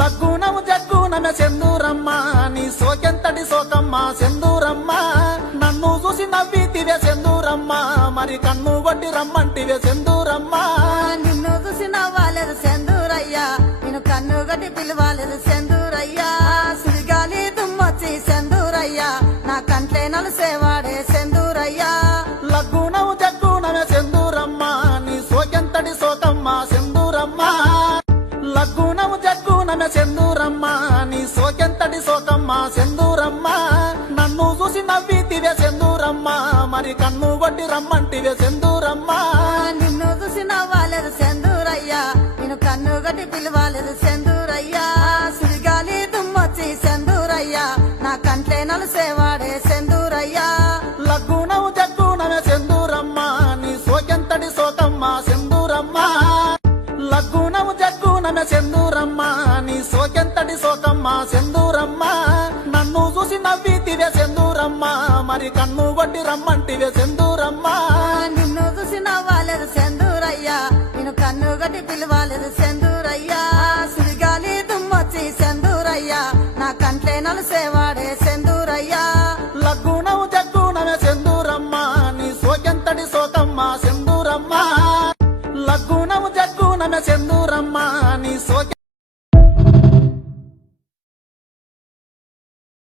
లగ్గునము జగ్గునమే సెందూరమ్మ నీ సోకెంతటి సోకమ్మ సెందూరమ్మ. నన్ను చూసి నవ్వితివే సెందూరమ్మ మరి కన్ను వడ్డి రమ్మంటివే సెందూరమ్మ. నిన్ను చూసి నవ్వాలేదు సెందూరయ్యా నేను కన్ను గట్టి పిలవాలేదు సెందూరయ్యా. సుడిగాలి దుమ్మొచ్చి సెందూరయ్యా నా కంటే నలుసేవాడే లగ్గునము జగ్గునమె సెందూరమ్మ నీ సోకెంతటి సోకమ్మ సెందూరమ్మ. నన్ను చూసి నవ్వితివే సెందూరమ్మ మరి కన్ను కొట్టి రమ్మంటివే సెందూరమ్మ. నిన్ను చూసి నవ్వాలేదు సెందూరయ్యా నేను కన్ను గట్టి పిలవాలేదు సెందూరయ్యా. సుడిగాలి తుమ్మొచ్చి సెందూరయ్యా నా కంట్లే నలుసేవాడే మన సెందూరమ్మ నీ సోకెంతటి సోకమ్మ సెందూరమ్మ. నన్ను చూసి నవ్వితివే సెందూరమ్మ మరి కన్ను కొట్టి రమ్మంటివే సెందూరమ్మ. నిన్ను చూసి నవ్వాలేదు సెందూరయ్యా నేను కన్ను గడ్డి పిలవాలేదు సెందూరయ్యా. సుడిగాలి దుమ్మొచ్చి సెందూరయ్యా నా కంటే నలుసేవాడే సెందూరమ్మ లగ్గునము జగ్గునమే సెందూరమ్మ నీ సోకె